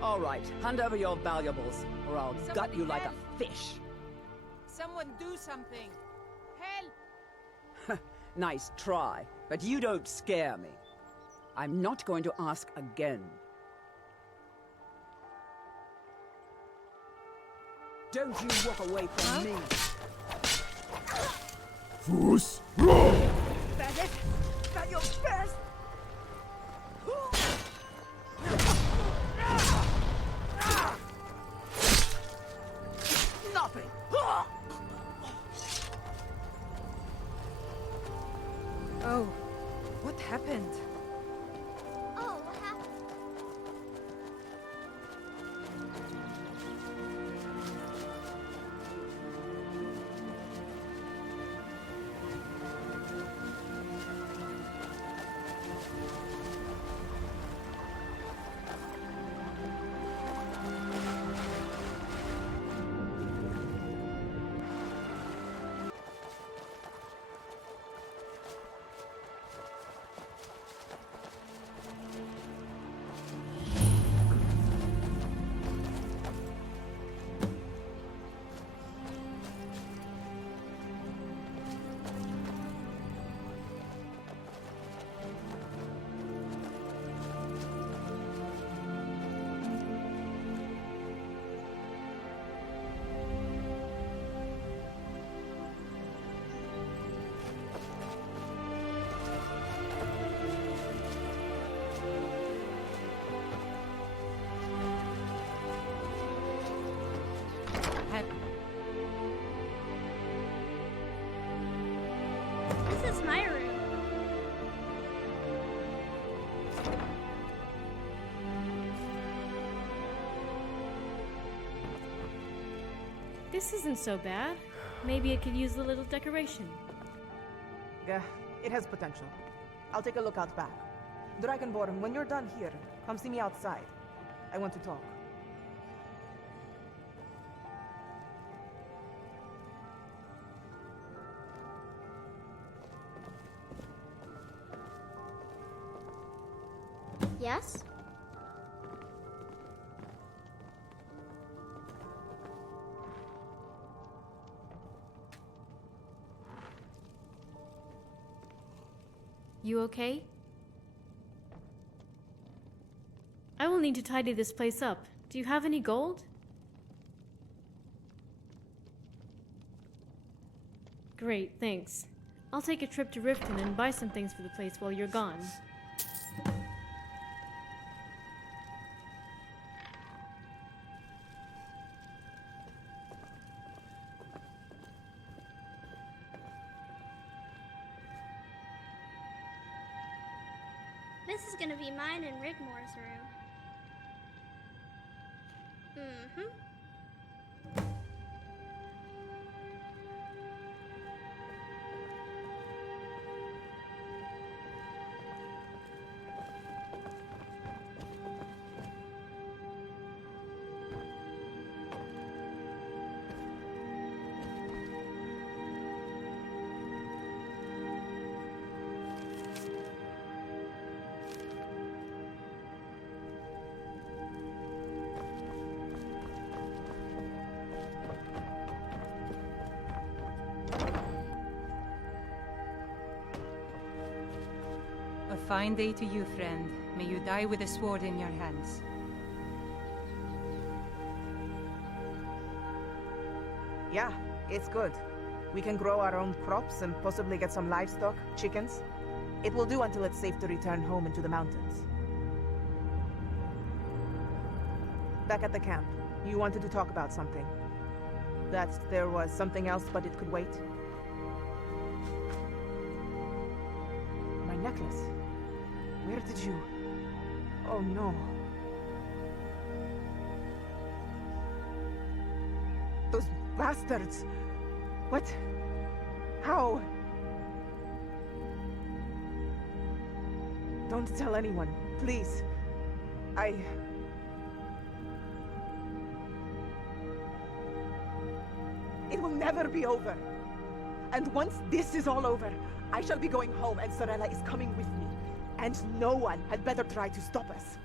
All right, hand over your valuables, or I'll gut you like a fish. Someone do something! Help! Nice try, but you don't scare me. I'm not going to ask again. Don't you walk away from me. Fuss, roll! That's it! Got your best! Nothing! Oh, what happened? Oh, what happened? This is my room. This isn't so bad. Maybe it could use a little decoration. Yeah, it has potential. I'll take a look out back. Dragonborn, when you're done here, come see me outside. I want to talk. Yes? You okay? I will need to tidy this place up. Do you have any gold? Great, thanks. I'll take a trip to Riften and buy some things for the place while you're gone. This is gonna be mine and Rigmore's room. Mm-hmm. A fine day to you, friend. May you die with a sword in your hands. Yeah, it's good. We can grow our own crops and possibly get some livestock, chickens. It will do until it's safe to return home into the mountains. Back at the camp, you wanted to talk about something. That there was something else, but it could wait. My necklace. Where did you... Oh no. Those bastards! What? How? Don't tell anyone, please. It will never be over. And once this is all over, I shall be going home and Sorella is coming with me. And no one had better try to stop us.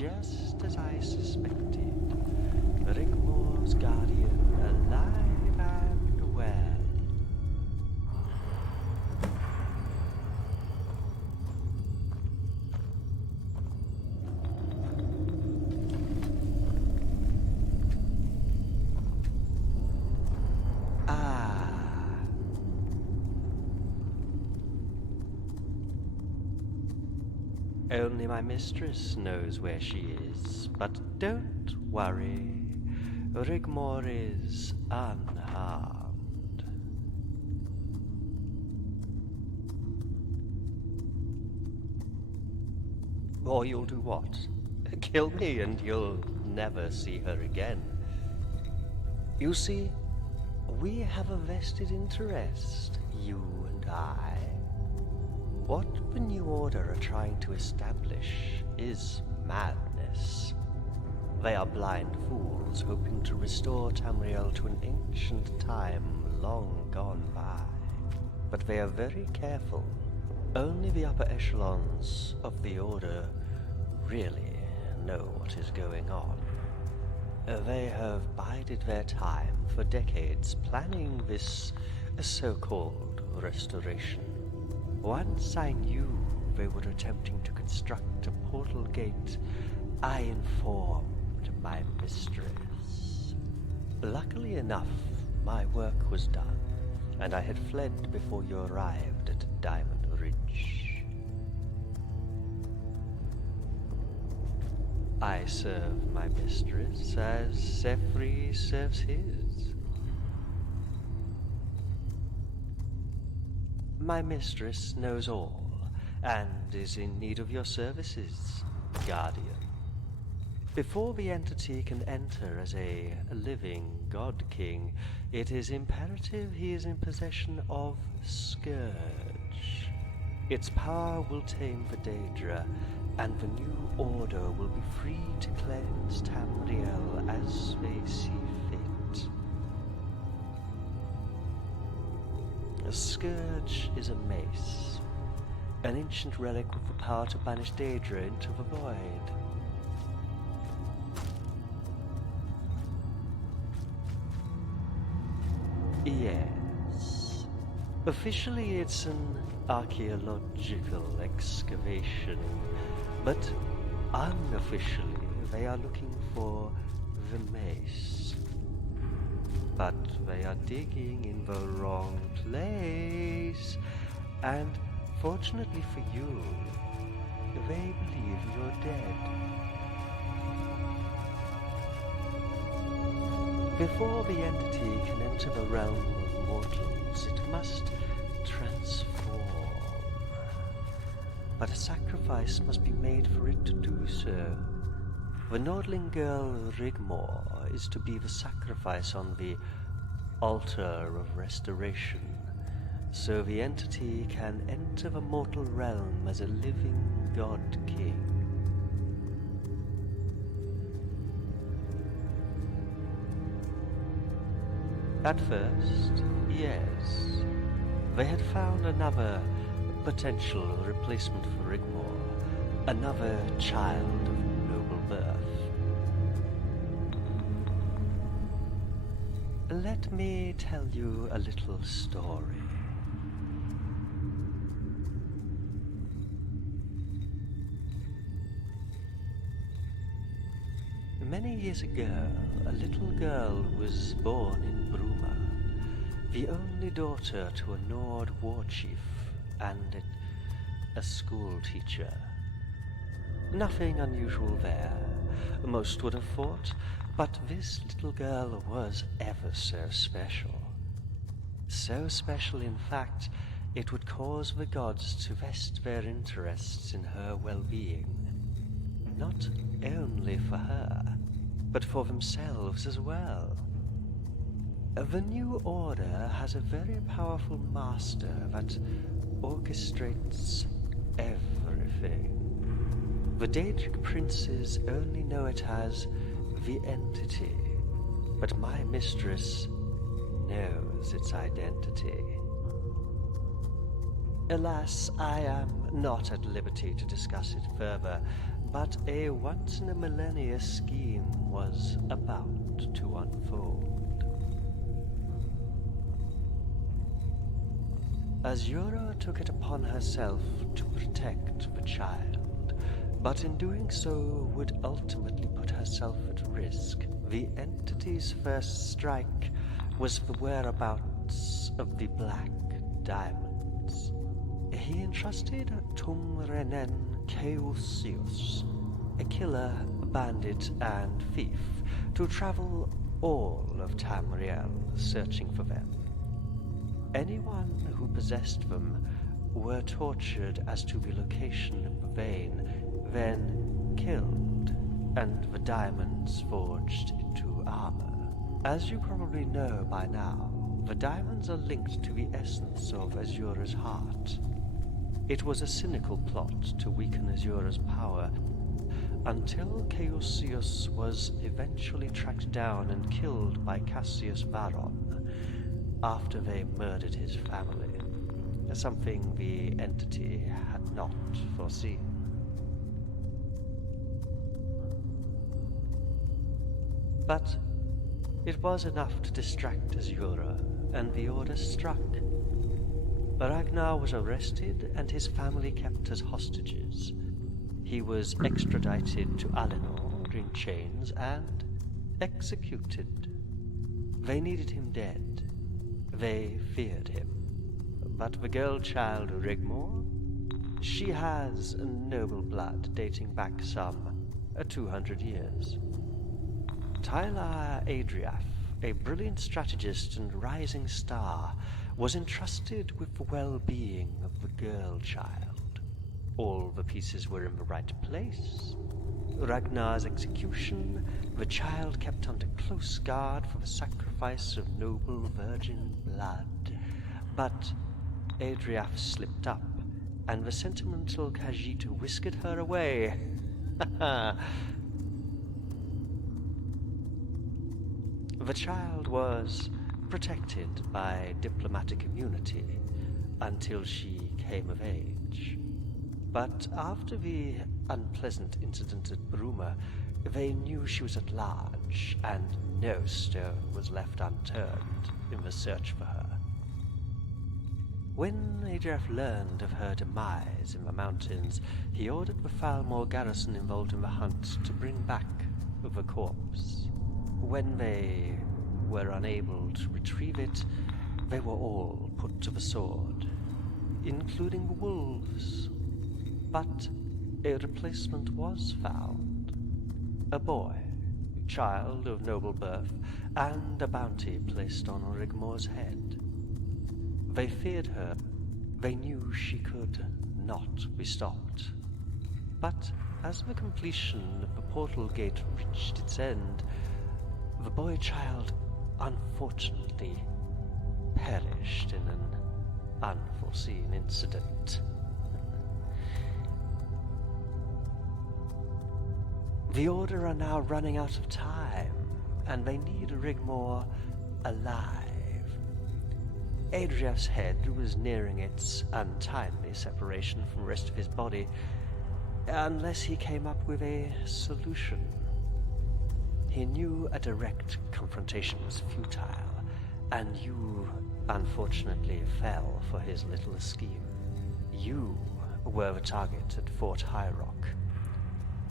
just as I suspected. Rigmore's guardian, alive and well. Only my mistress knows where she is, but don't worry. Rigmore is unharmed. Or you'll do what? Kill me and you'll never see her again. You see, we have a vested interest, you and I. What the New Order are trying to establish is madness. They are blind fools hoping to restore Tamriel to an ancient time long gone by. But they are very careful. Only the upper echelons of the Order really know what is going on. They have bided their time for decades planning this so-called restoration. Once I knew they were attempting to construct a portal gate, I informed my mistress. Luckily enough, my work was done, and I had fled before you arrived at Diamond Ridge. I serve my mistress as Zephyr serves his. My mistress knows all, and is in need of your services, Guardian. Before the entity can enter as a living God King, it is imperative he is in possession of Scourge. Its power will tame the Daedra, and the New Order will be free to cleanse Tamriel as they see fit. A Scourge is a mace, an ancient relic with the power to banish Daedra into the void. Yes. Officially it's an archaeological excavation, but unofficially they are looking for the mace. But they are digging in the wrong place, and fortunately for you, they believe you're dead. Before the entity can enter the realm of mortals, it must transform. But a sacrifice must be made for it to do so. The Nordling girl Rigmore is to be the sacrifice on the altar of restoration, so the entity can enter the mortal realm as a living God King. At first, yes, they had found another potential replacement for Rigmore, another child of noble birth. Let me tell you a little story. Many years ago, a little girl was born in Bruma, the only daughter to a Nord war chief and a school teacher. Nothing unusual there. Most would have thought, but this little girl was ever so special. So special, in fact, it would cause the gods to vest their interests in her well-being. Not only for her, but for themselves as well. The New Order has a very powerful master that orchestrates everything. The Daedric princes only know it as the entity, but my mistress knows its identity. Alas, I am not at liberty to discuss it further, But a once-in-a-millennia scheme was about to unfold. Azura took it upon herself to protect the child, but in doing so would ultimately put herself at risk. The entity's first strike was the whereabouts of the Black Diamonds. He entrusted Tumrenen Keusius, a killer, bandit, and thief, to travel all of Tamriel searching for them. Anyone who possessed them were tortured as to the location of the vein, then killed, and the diamonds forged into armor. As you probably know by now, the diamonds are linked to the essence of Azura's heart. It was a cynical plot to weaken Azura's power, until Keusius was eventually tracked down and killed by Cassius Varon after they murdered his family, something the entity had not foreseen. But it was enough to distract Azura, and the order struck. Ragnar was arrested and his family kept as hostages. He was extradited to Alinor in chains and executed. They needed him dead. They feared him. But the girl-child Rigmor, she has noble blood dating back some 200 years. Tyler Adriaf, a brilliant strategist and rising star, was entrusted with the well-being of the girl-child. All the pieces were in the right place. Ragnar's execution, the child kept under close guard for the sacrifice of noble virgin blood. But Adriaf slipped up, and the sentimental Khajiit whisked her away. The child was protected by diplomatic immunity until she came of age. But after the unpleasant incident at Bruma, they knew she was at large, and no stone was left unturned in the search for her. When Adriaf learned of her demise in the mountains, he ordered the Falmore garrison involved in the hunt to bring back the corpse. When they were unable to retrieve it, they were all put to the sword, including the wolves. But a replacement was found. A boy, child of noble birth, and a bounty placed on Rigmor's head. They feared her. They knew she could not be stopped. But as the completion of the portal gate reached its end, the boy-child unfortunately perished in an unforeseen incident. The Order are now running out of time, and they need Rigmor alive. Adriaf's head was nearing its untimely separation from the rest of his body, unless he came up with a solution. He knew a direct confrontation was futile, and you, unfortunately, fell for his little scheme. You were the target at Fort High Rock.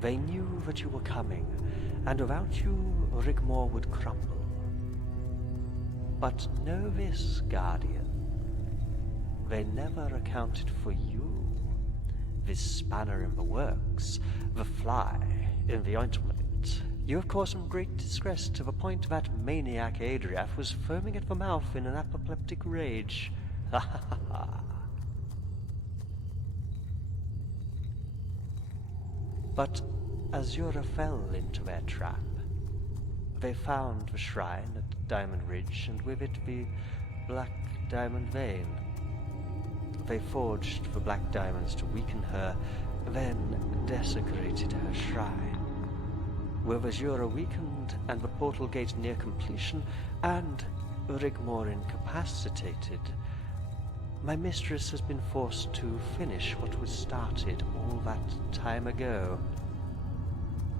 They knew that you were coming, and without you, Rigmor would crumble. But know this, Guardian. They never accounted for you. This spanner in the works, the fly in the ointment. You have caused some great distress to the point that maniac Adriaf was foaming at the mouth in an apoplectic rage. Ha ha ha ha. But Azura fell into their trap. They found the shrine at Diamond Ridge, and with it the Black Diamond Vein. They forged the black diamonds to weaken her, then desecrated her shrine. With Azura weakened and the portal gate near completion, and Rigmor incapacitated, my mistress has been forced to finish what was started all that time ago.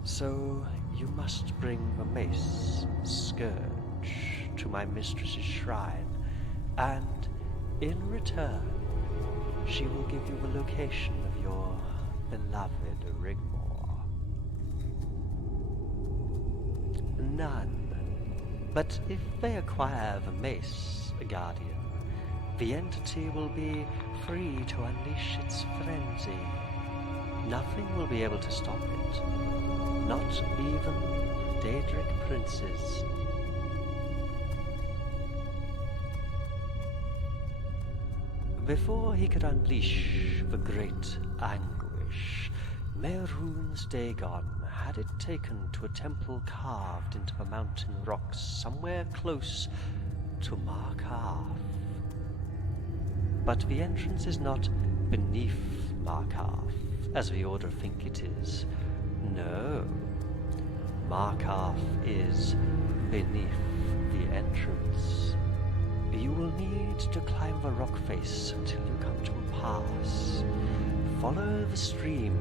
So you must bring the mace, Scourge, to my mistress's shrine, and in return, she will give you the location of your beloved Rigmore. None. But if they acquire the mace, Guardian, the entity will be free to unleash its frenzy. Nothing will be able to stop it. Not even Daedric princes. Before he could unleash the great anguish, Mehrunes Dagon had it taken to a temple carved into the mountain rocks somewhere close to Markarth. But the entrance is not beneath Markarth, as the Order think it is. No. Markarth is beneath the entrance. You will need to climb the rock face until you come to a pass. Follow the stream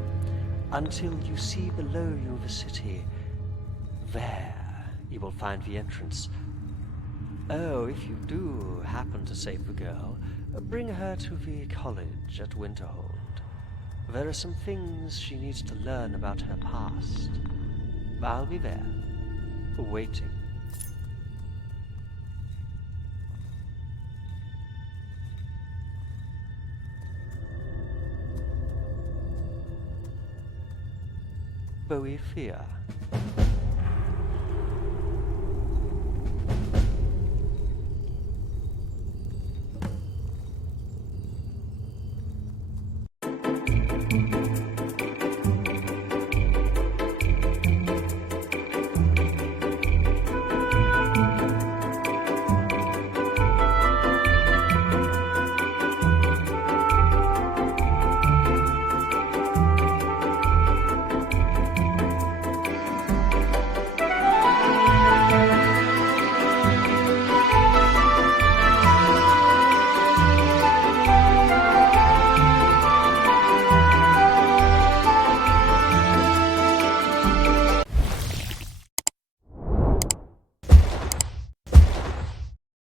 until you see below you the city. There you will find the entrance. Oh, if you do happen to save the girl, bring her to the college at Winterhold. There are some things she needs to learn about her past. I'll be there, waiting. Boethia.